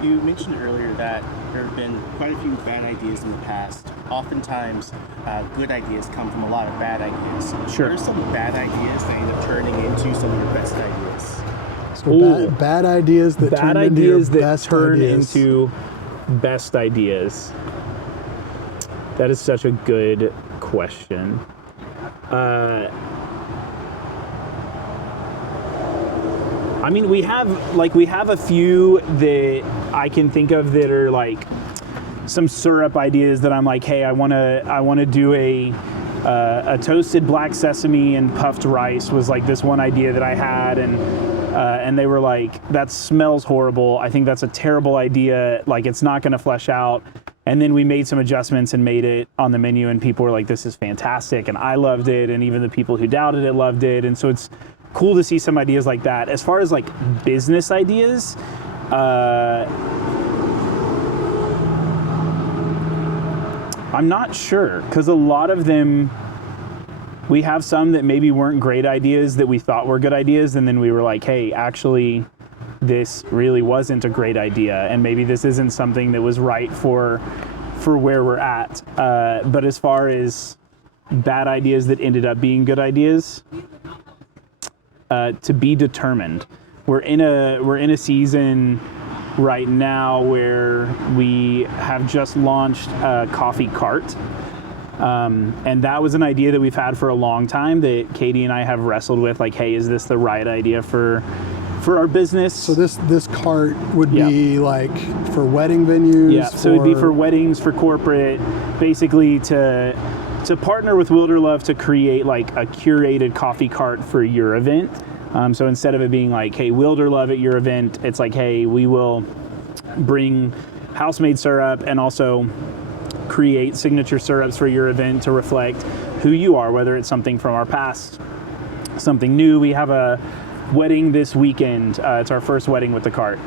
You mentioned earlier that there have been quite a few bad ideas in the past. Oftentimes, good ideas come from a lot of bad ideas. Sure. What are some bad ideas that end up turning into some of your best ideas? So bad ideas that turn into your best ideas. Into best ideas. That is such a good question. We have a few that I can think of that are like some syrup ideas that I'm like, hey, I want to do a toasted black sesame and puffed rice was like this one idea that I had, and they were like, that smells horrible. I think that's a terrible idea. Like, it's not going to flesh out. And then we made some adjustments and made it on the menu, and people were like, this is fantastic. And I loved it. And even the people who doubted it loved it. And so it's cool to see some ideas like that. As far as like business ideas, I'm not sure, because a lot of them we have some that maybe weren't great ideas that we thought were good ideas, and then we were like, hey, actually, this really wasn't a great idea, and maybe this isn't something that was right for where we're at. But as far as bad ideas that ended up being good ideas, to be determined. We're in a season right now where we have just launched a coffee cart. And that was an idea that we've had for a long time that Kade and I have wrestled with, like, hey, is this the right idea for our business? So this cart would be like for wedding venues? Yeah, so it'd be for weddings, for corporate, basically to partner with Wilderlove to create like a curated coffee cart for your event. So instead of it being like, hey, Wilderlove at your event, it's like, hey, we will bring house-made syrup and also create signature syrups for your event to reflect who you are, whether it's something from our past, something new. We have a wedding this weekend. It's our first wedding with the cart,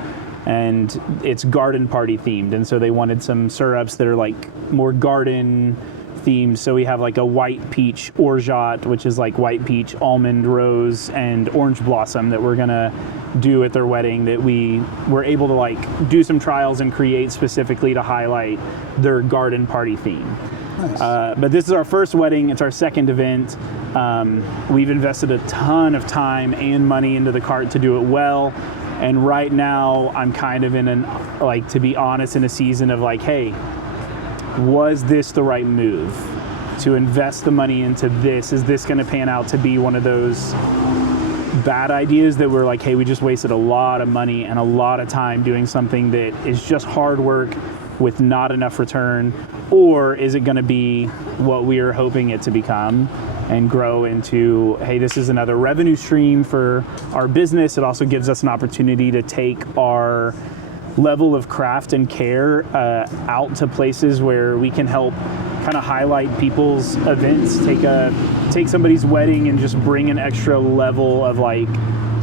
and it's garden party themed. And so they wanted some syrups that are like more garden themed. So we have like a white peach orgeat, which is like white peach, almond, rose, and orange blossom that we're gonna do at their wedding, that we were able to like do some trials and create specifically to highlight their garden party theme. Nice. But this is our first wedding. It's our second event. We've invested a ton of time and money into the cart to do it well. And right now I'm kind of in to be honest, in a season of like, hey, was this the right move to invest the money into this? Is this going to pan out to be one of those bad ideas that we're like, hey, we just wasted a lot of money and a lot of time doing something that is just hard work with not enough return? Or is it going to be what we are hoping it to become and grow into, hey, this is another revenue stream for our business. It also gives us an opportunity to take our level of craft and care out to places where we can help kind of highlight people's events, take somebody's wedding and just bring an extra level of like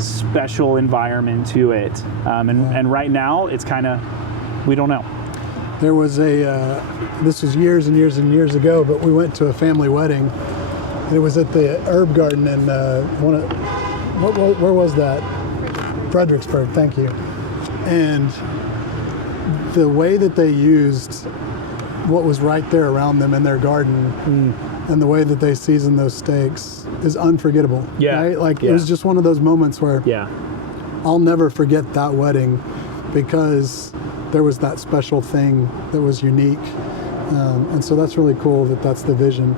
special environment to it. And right now it's kind of, we don't know. There was this was years and years and years ago, but we went to a family wedding. It was at the Herb Garden in where was that? Fredericksburg, thank you. And the way that they used what was right there around them in their garden and the way that they seasoned those steaks is unforgettable. Yeah. Right? Like it was just one of those moments where I'll never forget that wedding because there was that special thing that was unique. And so that's really cool that that's the vision.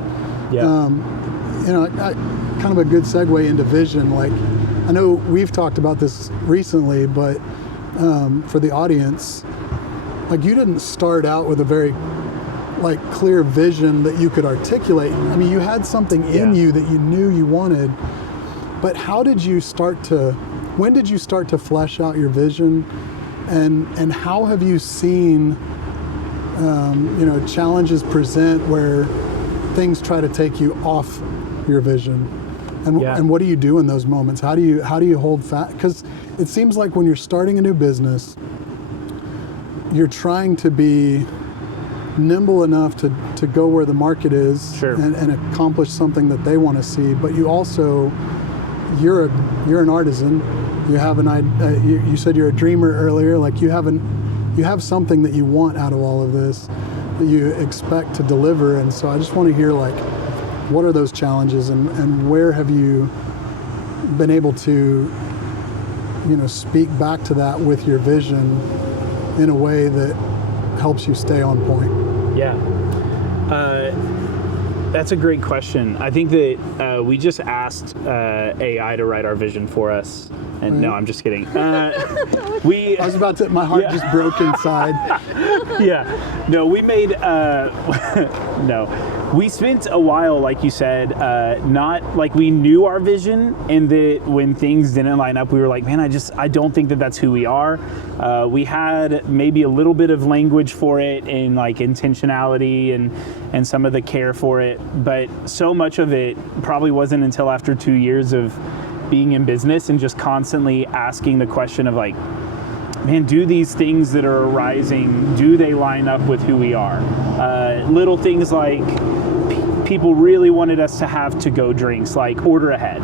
Yeah. Kind of a good segue into vision. Like, I know we've talked about this recently, but for the audience, like you didn't start out with a very like clear vision that you could articulate. I mean, you had something in you that you knew you wanted, but when did you start to flesh out your vision, and how have you seen challenges present where things try to take you off your vision, and what do you do in those moments? How do you hold fast? Because it seems like when you're starting a new business, you're trying to be nimble enough to go where the market is and accomplish something that they want to see, but you also you're an artisan. You have you said you're a dreamer earlier. Like you have something that you want out of all of this that you expect to deliver. And so I just want to hear like, what are those challenges and where have you been able to, speak back to that with your vision in a way that helps you stay on point? Yeah. That's a great question. I think that we just asked AI to write our vision for us. And no, I'm just kidding. I was about to, my heart just broke inside. No, we made, we spent a while, like you said, not like we knew our vision, and that when things didn't line up, we were like, man, I don't think that that's who we are. We had maybe a little bit of language for it in like intentionality and some of the care for it, but so much of it probably wasn't until after 2 years of being in business and just constantly asking the question of like, man, do these things that are arising, do they line up with who we are? Little things like people really wanted us to have to-go drinks, like order ahead.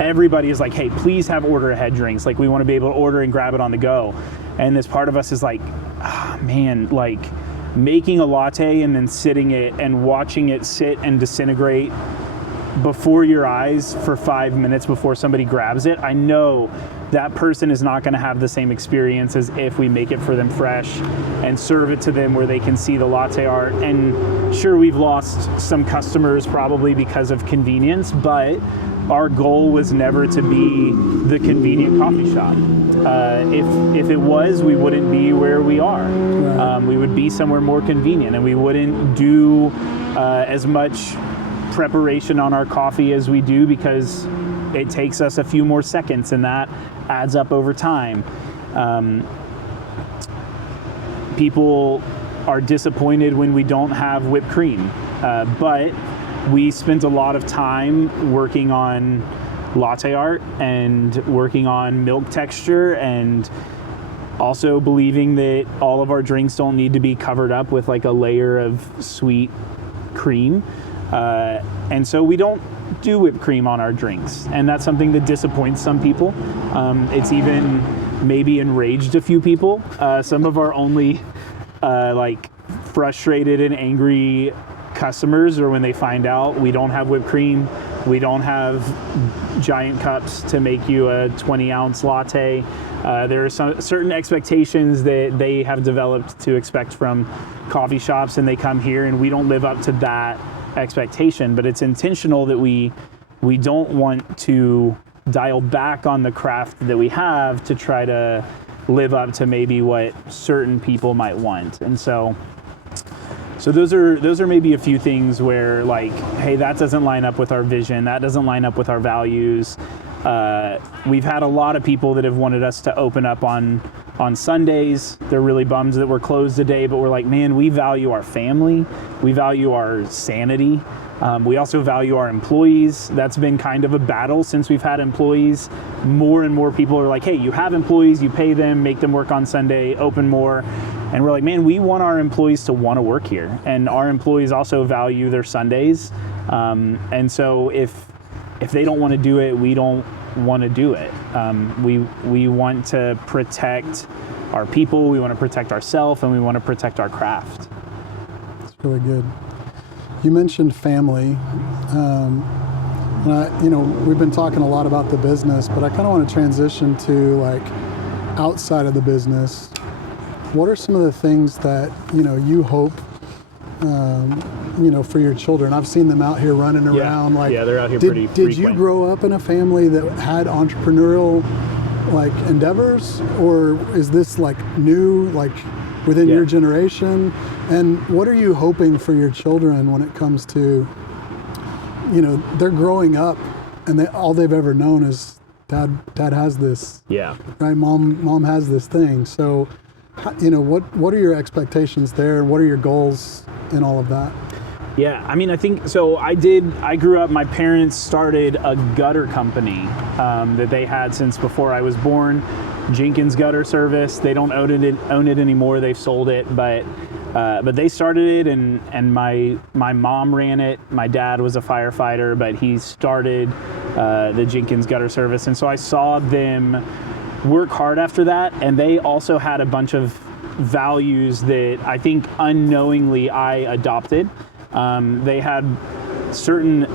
Everybody is like, hey, please have order ahead drinks. Like, we want to be able to order and grab it on the go. And this part of us is like, man, like making a latte and then sitting it and watching it sit and disintegrate before your eyes for 5 minutes before somebody grabs it. I know that person is not going to have the same experience as if we make it for them fresh and serve it to them where they can see the latte art. And sure, we've lost some customers probably because of convenience, but our goal was never to be the convenient coffee shop. If it was, we wouldn't be where we are. Right. We would be somewhere more convenient, and we wouldn't do as much preparation on our coffee as we do because it takes us a few more seconds, and that adds up over time. People are disappointed when we don't have whipped cream, but we spent a lot of time working on latte art and working on milk texture, and also believing that all of our drinks don't need to be covered up with like a layer of sweet cream. And so we don't do whipped cream on our drinks, and that's something that disappoints some people. It's even maybe enraged a few people. Some of our only like frustrated and angry customers are when they find out we don't have whipped cream, we don't have giant cups to make you a 20-ounce latte. There are some certain expectations that they have developed to expect from coffee shops, and they come here and we don't live up to that expectation. But it's intentional that we don't want to dial back on the craft that we have to try to live up to maybe what certain people might want. And so those are maybe a few things where, like, hey, that doesn't line up with our vision, that doesn't line up with our values. We've had a lot of people that have wanted us to open up on Sundays. They're really bummed that we're closed today, but we're like, man, we value our family, we value our sanity. We also value our employees. That's been kind of a battle since we've had employees. More and more people are like, hey, you have employees, you pay them, make them work on Sunday, open more. And we're like, man, we want our employees to want to work here. And our employees also value their Sundays. And so if they don't want to do it, we don't want to do it. We want to protect our people, we want to protect ourselves, and we want to protect our craft. That's really good. You mentioned family. And we've been talking a lot about the business, but I kind of want to transition to like outside of the business. What are some of the things that, you hope, for your children? I've seen them out here running around. Yeah, they're out here pretty frequent. Did you grow up in a family that had entrepreneurial like endeavors, or is this like new, like within your generation? And what are you hoping for your children when it comes to, they're growing up and all they've ever known is dad has this. Yeah. Right. Mom has this thing. So, what are your expectations there? What are your goals in all of that? Yeah, I mean, I think, so I grew up, my parents started a gutter company that they had since before I was born, Jenkins Gutter Service. They don't own it anymore, they've sold it, but they started it, and my mom ran it. My dad was a firefighter, but he started the Jenkins Gutter Service, and so I saw them work hard after that, and they also had a bunch of values that I think unknowingly I adopted. They had certain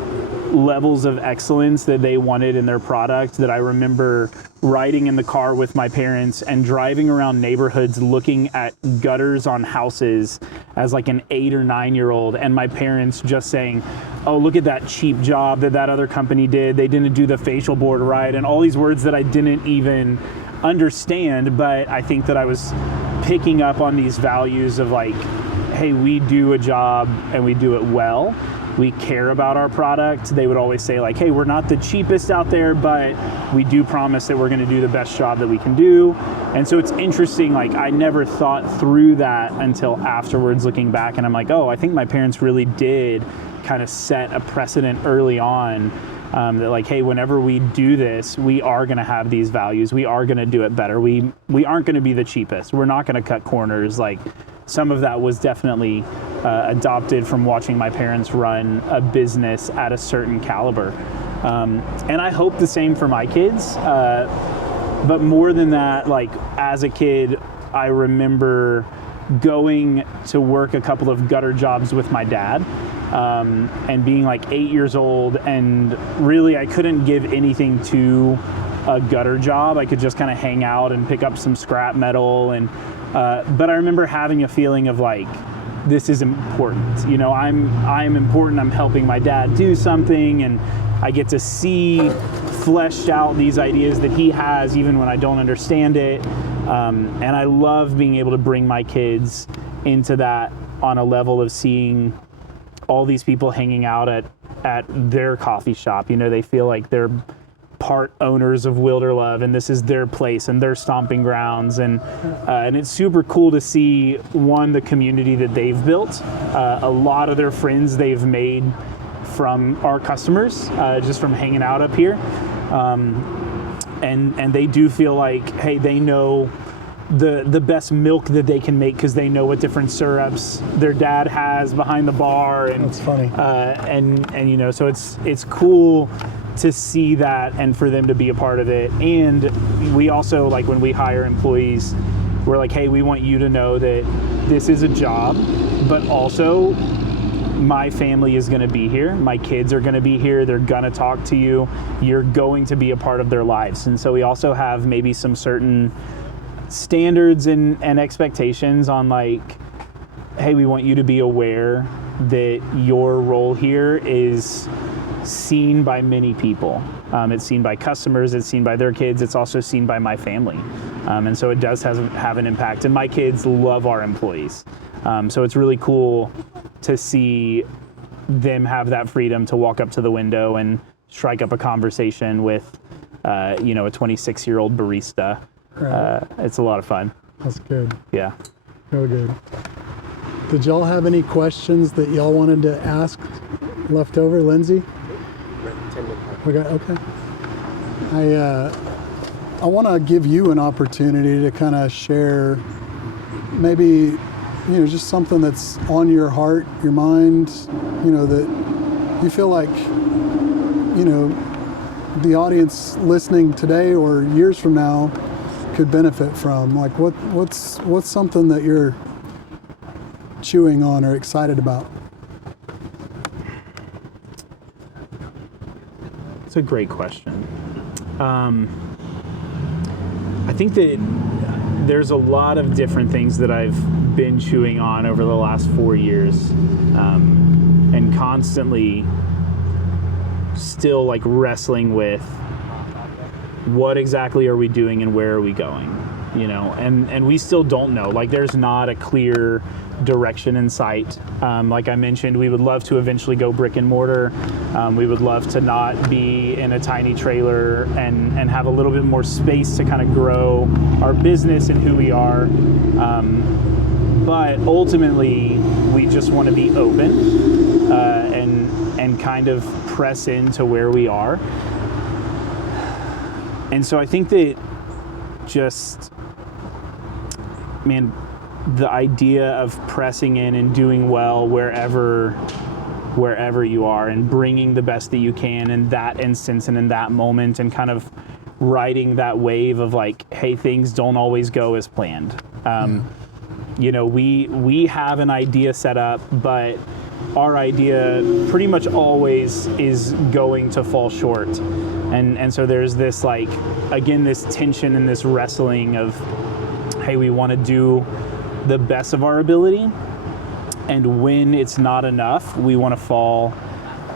levels of excellence that they wanted in their product that I remember riding in the car with my parents and driving around neighborhoods looking at gutters on houses as like an 8 or 9 year old, and my parents just saying, oh, look at that cheap job that other company did. They didn't do the facial board right, and all these words that I didn't even understand, but I think that I was picking up on these values of like, hey, we do a job and we do it well. We care about our product. They would always say like, hey, we're not the cheapest out there, but we do promise that we're going to do the best job that we can do. And so it's interesting, like I never thought through that until afterwards looking back, and I'm like, oh, I think my parents really did kind of set a precedent early on that like, hey, whenever we do this, we are going to have these values. We are going to do it better. We aren't going to be the cheapest. We're not going to cut corners. Like, some of that was definitely adopted from watching my parents run a business at a certain caliber. And I hope the same for my kids. But more than that, like as a kid, I remember going to work a couple of gutter jobs with my dad, and being like 8 years old, and really I couldn't give anything to a gutter job. I could just kind of hang out and pick up some scrap metal, and but I remember having a feeling of like, this is important. You know, I'm important. I'm helping my dad do something, and I get to see fleshed out these ideas that he has, even when I don't understand it. And I love being able to bring my kids into that on a level of seeing all these people hanging out at their coffee shop. You know, they feel like they're part owners of Wilderlove, and this is their place and their stomping grounds, and it's super cool to see, one, the community that they've built, a lot of their friends they've made from our customers, just from hanging out up here, and they do feel like, hey, they know the best milk that they can make because they know what different syrups their dad has behind the bar, and that's funny. And you know, so it's cool to see that and for them to be a part of it. And we also, like, when we hire employees, we're like, hey, we want you to know that this is a job, but also my family is going to be here. My kids are going to be here. They're going to talk to you. You're going to be a part of their lives. And so we also have maybe some certain standards and expectations on, like, hey, we want you to be aware that your role here is seen by many people. It's seen by customers, it's seen by their kids, it's also seen by my family. And so it does have an impact. And my kids love our employees. So it's really cool to see them have that freedom to walk up to the window and strike up a conversation with, you know, a 26-year-old barista. Right. It's a lot of fun. That's good. Yeah. Real good. Did y'all have any questions that y'all wanted to ask left over, Lindsay? We got, okay. I want to give you an opportunity to kind of share maybe, you know, just something that's on your heart, your mind, you know, that you feel like, you know, the audience listening today or years from now could benefit from. Like, what's something that you're chewing on or excited about? It's a great question. I think that there's a lot of different things that I've been chewing on over the last 4 years, and constantly still like wrestling with what exactly are we doing and where are we going, you know, and we still don't know. Like, there's not a clear direction in sight. Like I mentioned, we would love to eventually go brick and mortar. We would love to not be in a tiny trailer and have a little bit more space to kind of grow our business and who we are. But ultimately, we just want to be open and kind of press into where we are. And so I think that just, man, the idea of pressing in and doing well wherever you are, and bringing the best that you can in that instance and in that moment, and kind of riding that wave of like, hey, things don't always go as planned. You know, we have an idea set up, but our idea pretty much always is going to fall short. And so there's this, like, again, this tension and this wrestling of, hey, we want to do the best of our ability, and when it's not enough, we want to fall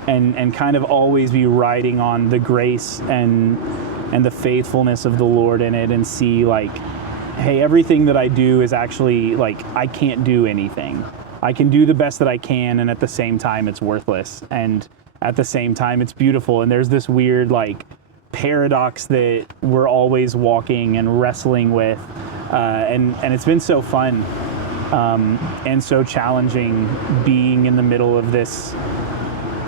and kind of always be riding on the grace and the faithfulness of the Lord in it, and see, like, hey, everything that I do is actually, like, I can't do anything. I can do the best that I can, and at the same time it's worthless, and at the same time it's beautiful. And there's this weird, like, paradox that we're always walking and wrestling with, and it's been so fun and so challenging being in the middle of this,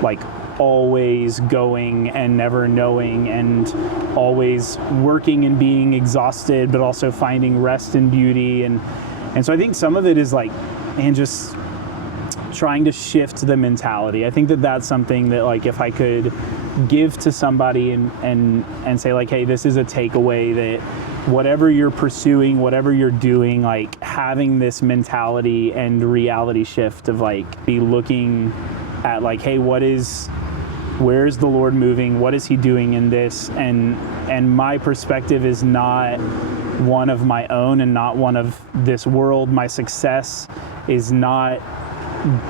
like, always going and never knowing, and always working and being exhausted, but also finding rest and beauty. And And so I think some of it is like, and just trying to shift the mentality. I think that that's something that, like, if I could give to somebody and say, like, hey, this is a takeaway, that whatever you're pursuing, whatever you're doing, like, having this mentality and reality shift of, like, be looking at, like, hey, where's the Lord moving? What is he doing in this? And my perspective is not one of my own and not one of this world. My success is not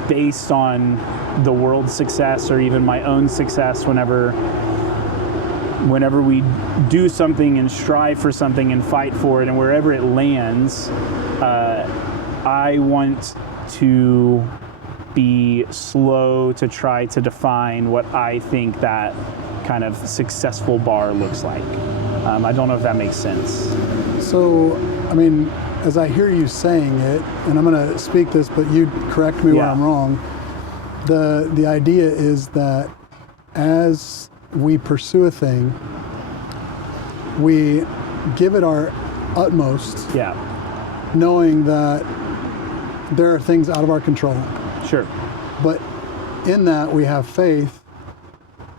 based on the world's success or even my own success. Whenever we do something and strive for something and fight for it, and wherever it lands, I want to be slow to try to define what I think that kind of successful bar looks like. I don't know if that makes sense. So, I mean, as I hear you saying it, and I'm going to speak this, but you correct me where I'm wrong, the idea is that as we pursue a thing, we give it our utmost, knowing that there are things out of our control. Sure. But in that, we have faith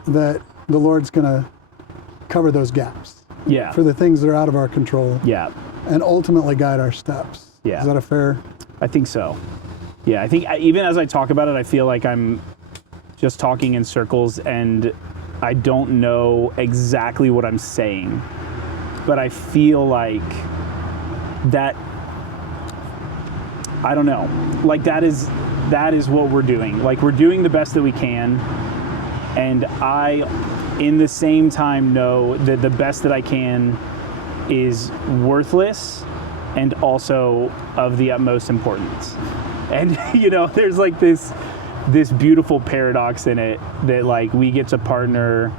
that the Lord's going to cover those gaps. Yeah. For the things that are out of our control. Yeah. And ultimately guide our steps. Yeah. Is that a fair? I think so. Yeah, I think even as I talk about it, I feel like I'm just talking in circles and I don't know exactly what I'm saying. But I feel like that, I don't know, like that is what we're doing. Like, we're doing the best that we can. And I, in the same time, know that the best that I can is worthless and also of the utmost importance. And, you know, there's like this beautiful paradox in it that, like, we get to partner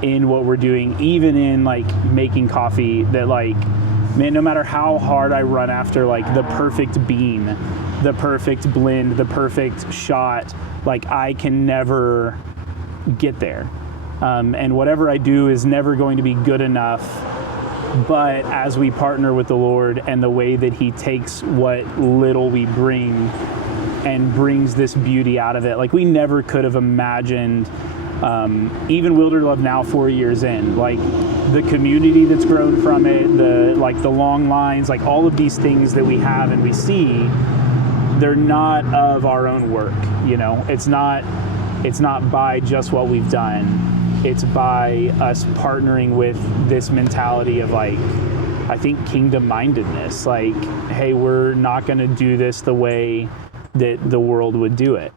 in what we're doing, even in, like, making coffee, that, like, man, no matter how hard I run after, like, the perfect bean, the perfect blend, the perfect shot, like, I can never get there. And whatever I do is never going to be good enough. But as we partner with the Lord and the way that he takes what little we bring and brings this beauty out of it, like, we never could have imagined, even Wilderlove now 4 years in, like, the community that's grown from it, the long lines, like, all of these things that we have and we see, they're not of our own work, you know? It's not by just what we've done. It's by us partnering with this mentality of, like, I think kingdom-mindedness. Like, hey, we're not going to do this the way that the world would do it.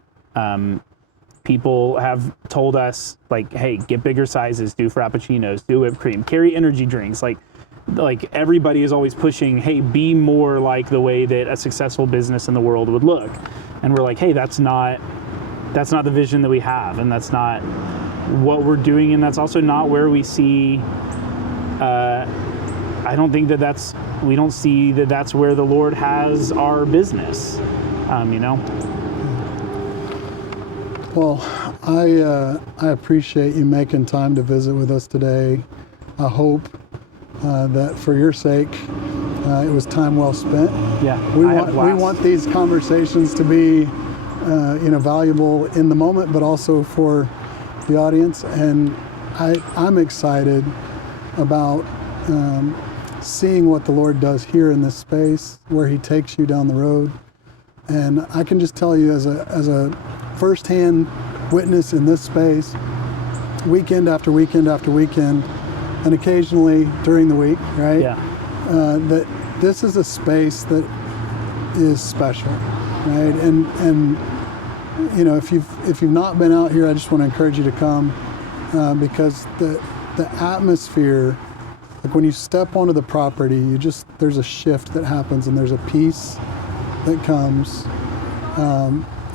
People have told us, like, hey, get bigger sizes, do frappuccinos, do whipped cream, carry energy drinks. Like everybody is always pushing, hey, be more like the way that a successful business in the world would look. And we're like, hey, that's not the vision that we have, and that's not what we're doing, and that's also not where we see, I don't think we don't see that that's where the Lord has our business, you know? Well, I appreciate you making time to visit with us today. I hope that for your sake, it was time well spent. Yeah, we want these conversations to be, valuable in the moment, but also for the audience. And I'm excited about seeing what the Lord does here in this space, where he takes you down the road. And I can just tell you, as a firsthand witness in this space, weekend after weekend after weekend, and occasionally during the week, right? Yeah. That this is a space that is special, right? And you know, if you've not been out here, I just want to encourage you to come, because the atmosphere, like, when you step onto the property, there's a shift that happens, and there's a peace that comes,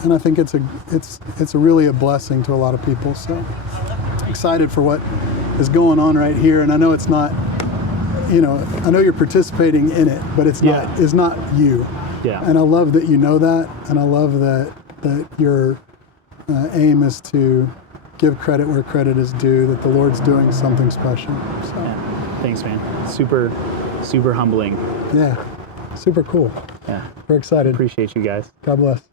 and I think it's really a blessing to a lot of people. So excited for what is going on right here, and I know it's not, you know, I know you're participating in it, but it's not you. Yeah. And I love that you know that, and I love that your aim is to give credit where credit is due, that the Lord's doing something special. So. Yeah. Thanks, man. Super, super humbling. Yeah, super cool. Yeah. We're excited. Appreciate you guys. God bless.